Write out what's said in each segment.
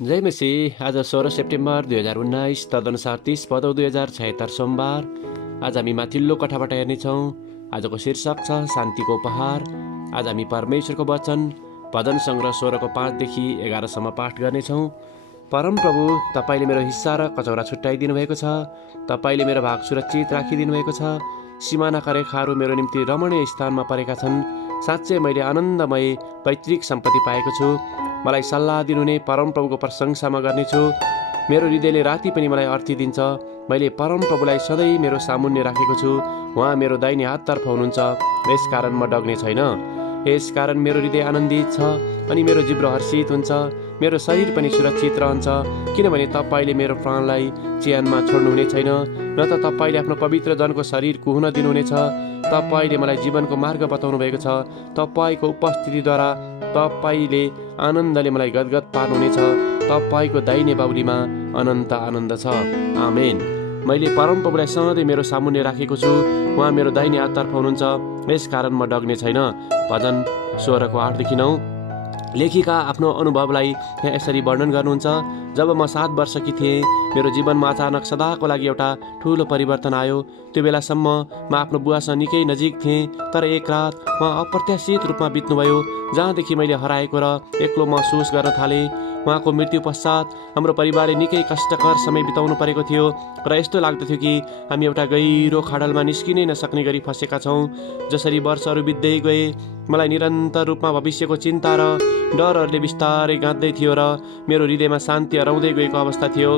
जय मसीह। आज 16 सेप्टेम्बर 2019 तदनुसार 30 भदौ 2076 सोमबार। आज हामी माथिल्लो कथाबाट हेर्नेछौँ। आजको शीर्षक छ शान्तिको उपहार। आज हामी परमेश्वरको वचन भजन सङ्ग्रह 16को 5 देखि 11 सम्म पाठ गर्नेछौँ। परम प्रभु, तपाईँले मेरो हिस्सा र कचौरा छुट्याइदिनु भएको छ। तपाईँले मेरो भाग सुरक्षित राखिदिनु भएको छ। सिमानाका रेखाहरू मेरो निम्ति रमणीय स्थानमा परेका छन्। साँच्चै मैले आनन्दमय पैतृक सम्पत्ति पाएको छु। मलाई सल्लाह दिनुहुने परमप्रभुको प्रशंसा म गर्नेछु। मेरो हृदयले राति पनि मलाई अर्थी दिन्छ। मैले परमप्रभुलाई सधैँ मेरो सामुन्ने राखेको छु। उहाँ मेरो दाहिने हाततर्फ हुनुहुन्छ। यसकारण म डग्ने छैन। यसकारण मेरो हृदय आनन्दित छ अनि मेरो जिब्रो हर्षित हुन्छ। मेरो शरीर पनि सुरक्षित रहन्छ, किनभने तपाईँले मेरो प्राणलाई च्यानमा छोड्नुहुने छैन, न त तपाईँले आफ्नो पवित्र जनको शरीर कुहुन दिनुहुनेछ। तपाईँले मलाई जीवनको मार्ग बताउनु भएको छ। तपाईँको उपस्थितिद्वारा तपाईँले आनन्दले मलाई गदगद पार्नुहुनेछ। तपाईँको दाहिने बाहुलीमा अनन्त आनन्द छ। आमेन। मैले परमप्रभुलाई सधैँ मेरो सामुन्ने राखेको छु। उहाँ मेरो दाहिने हाततर्फ हुनुहुन्छ। यसकारण म डग्ने छैन। भजन 16को 8 देखि 9। लेखिका आफ्नो अनुभवलाई यहाँ यसरी वर्णन गर्नुहुन्छ। जब म 7 वर्षकी थिएँ, मेरो जीवनमा अचानक सदाको लागि एउटा ठुलो परिवर्तन आयो। त्यो बेलासम्म म आफ्नो बुवासँग निकै नजिक थिएँ, तर एक रात उहाँ अप्रत्याशित रूपमा बित्नुभयो, जहाँदेखि मैले हराएको र एक्लो महसुस गर्न थालेँ। उहाँको मृत्यु पश्चात हाम्रो परिवारले निकै कष्टकर समय बिताउनु परेको थियो र यस्तो लाग्दथ्यो कि हामी एउटा गहिरो खाडलमा निस्किनै नसक्ने गरी फँसेका छौँ। जसरी वर्षहरू बित्दै गए, मलाई निरन्तर रूपमा भविष्यको चिन्ता र डरहरूले बिस्तारै गाँच्दै थियो र मेरो हृदयमा शान्ति हराउँदै गएको अवस्था थियो।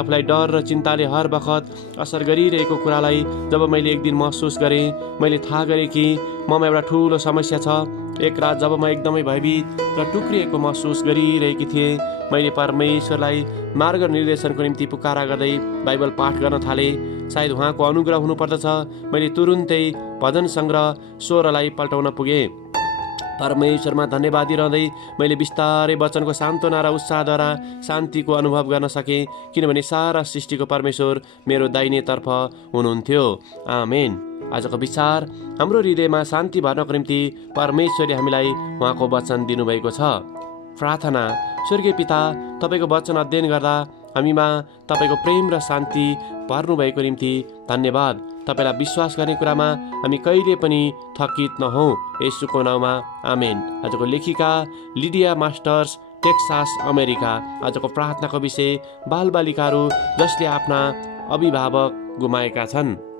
आफूलाई डर र चिन्ताले हर बखत असर गरिरहेको कुरालाई जब मैले एक दिन महसुस गरेँ, मैले थाहा गरेँ कि ममा एउटा ठुलो समस्या छ। एक रात जब म एकदमै भयभीत र टुक्रिएको महसुस गरिरहेकी थिएँ, मैले परमेश्वरलाई मार्ग निर्देशनको निम्ति पुकारा गर्दै बाइबल पाठ गर्न थालेँ। सायद उहाँको अनुग्रह हुनुपर्दछ। मैले तुरुन्तै भजन सङ्ग्रह 16लाई पल्टाउन पुगेँ। परमेश्वरमा धन्यवादी रहँदै मैले बिस्तारै वचनको सान्त्वना र उत्साहद्वारा शान्तिको अनुभव गर्न सकेँ, किनभने सारा सृष्टिको परमेश्वर मेरो दाहिनेतर्फ हुनुहुन्थ्यो। आमेन। आजको विचार, हाम्रो हृदयमा शान्ति भर्नको निम्ति परमेश्वरले हामीलाई उहाँको वचन दिनुभएको छ। प्रार्थना। स्वर्गीय पिता, तपाईँको वचन अध्ययन गर्दा हामीमा तपाईँको प्रेम र शान्ति भर्नुभएको निम्ति धन्यवाद। तपाईँलाई विश्वास गर्ने कुरामा हामी कहिले पनि थकित नहौँ। येशूको नाउँमा आमेन। आजको लेखिका लिडिया मास्टर्स, टेक्सास, अमेरिका। आजको प्रार्थनाको विषय बालबालिकाहरू जसले आफ्ना अभिभावक गुमाएका छन्।